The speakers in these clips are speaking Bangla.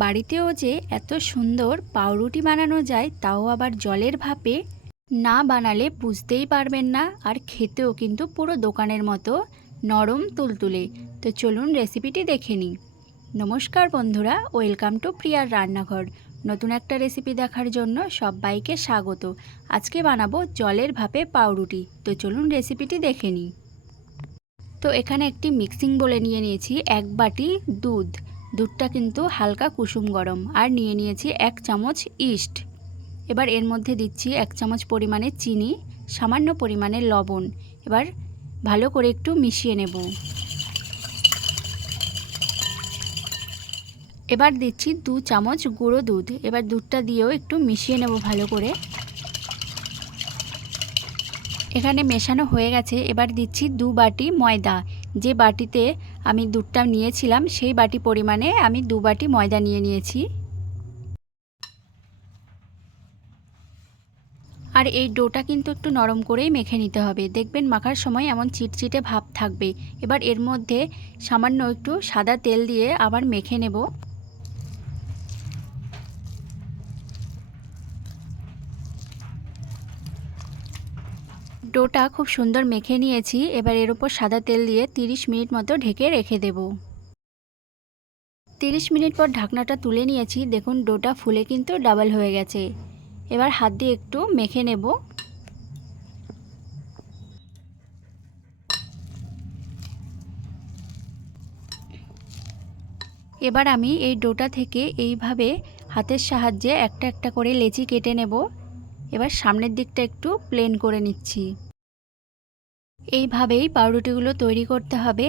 বাড়িতেও যে এত সুন্দর পাউরুটি বানানো যায়, তাও আবার জলের ভাপে? না বানালে বুঝতেই পারবেন না, আর খেতেও কিন্তু পুরো দোকানের মতো নরম তুলতুলে। তো চলুন রেসিপিটি দেখে নিই। নমস্কার বন্ধুরা, ওয়েলকাম টু প্রিয়ার রান্নাঘর। নতুন একটা রেসিপি দেখার জন্য সবাইকে স্বাগত। আজকে বানাবো জলের ভাপে পাউরুটি। তো চলুন রেসিপিটি দেখে নিই। তো এখানে একটি মিক্সিং বলে নিয়ে নিয়েছি, এক বাটি দুধ। দুধটা কিন্তু হালকা কুসুম গরম। আর নিয়ে নিয়েছি এক চামচ ইস্ট। এবার এর মধ্যে দিচ্ছি এক চামচ পরিমাণে চিনি, সামান্য পরিমাণে লবণ। এবার ভালো করে একটু মিশিয়ে নেব। এবার দিচ্ছি দু চামচ গুঁড়ো দুধ। এবার দুধটা দিয়েও একটু মিশিয়ে নেব ভালো করে। এখানে মেশানো হয়ে গেছে। এবার দিচ্ছি দু বাটি ময়দা। যে বাটিতে আমি দুধটা নিয়েছিলাম, সেই বাটি পরিমাণে আমি দু বাটি ময়দা নিয়ে নিয়েছি। আর এই ডোটা কিন্তু একটু নরম করেই মেখে নিতে হবে। দেখবেন মাখার সময় এমন চিটচিটে ভাব থাকবে। এবার এর মধ্যে সামান্য একটু সাদা তেল দিয়ে আবার মেখে নেব। ডোটা খুব সুন্দর মেখে নিয়েছি, এবার এর উপর সাদা তেল দিয়ে 30 মিনিট মতো ঢেকে রেখে দেব। 30 মিনিট পর ঢাকনাটা তুলে নিয়েছি, দেখুন ডোটা ফুলে কিন্তু ডাবল হয়ে গেছে। এবার হাত দিয়ে একটু মেখে নেব। এবার আমি এই ডোটা থেকে এইভাবে হাতের সাহায্যে একটা একটা করে লেচি কেটে নেব। এবার সামনের দিকটা একটু প্লেন করে নিচ্ছি। এইভাবেই পাউরুটিগুলো তৈরি করতে হবে।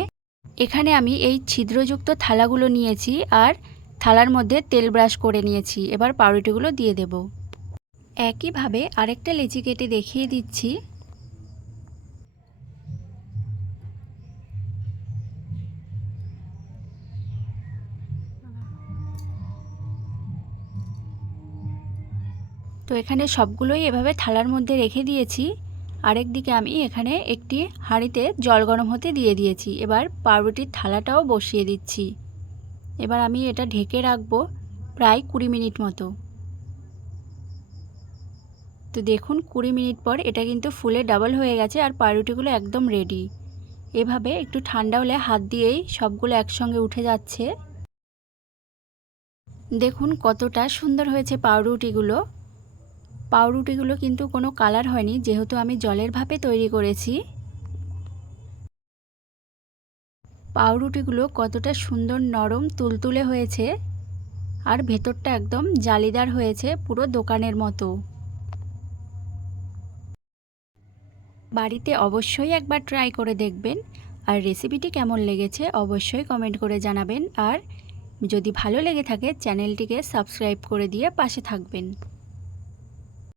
এখানে আমি এই ছিদ্রযুক্ত থালাগুলো নিয়েছি আর থালার মধ্যে তেল ব্রাশ করে নিয়েছি। এবার পাউরুটিগুলো দিয়ে দেব। একইভাবে আরেকটা লেচি কেটে দেখিয়ে দিচ্ছি। তো এখানে সবগুলোই এভাবে থালার মধ্যে রেখে দিয়েছি। আরেক দিকে আমি এখানে একটি হাঁড়িতে জল গরম হতে দিয়ে দিয়েছি। এবার পাউরুটির থালাটাও বসিয়ে দিচ্ছি। এবার আমি এটা ঢেকে রাখব প্রায় কুড়ি মিনিট মতো। তো দেখুন, কুড়ি মিনিট পর এটা কিন্তু ফুলে ডাবল হয়ে গেছে আর পাউরুটিগুলো একদম রেডি। এভাবে একটু ঠান্ডা হলে হাত দিয়েই সবগুলো একসঙ্গে উঠে যাচ্ছে। দেখুন কতটা সুন্দর হয়েছে পাউরুটিগুলো। পাউরুটিগুলো কিন্তু কোনো কালার হয়নি, যেহেতু আমি জলের ভাপে তৈরি করেছি। পাউরুটিগুলো কতটা সুন্দর নরম তুলতুলে হয়েছে, আর ভেতরটা একদম জালিদার হয়েছে পুরো দোকানের মতো। বাড়িতে অবশ্যই একবার ট্রাই করে দেখবেন, আর রেসিপিটি কেমন লেগেছে অবশ্যই কমেন্ট করে জানাবেন, আর যদি ভালো লেগে থাকে চ্যানেলটিকে সাবস্ক্রাইব করে দিয়ে পাশে থাকবেন।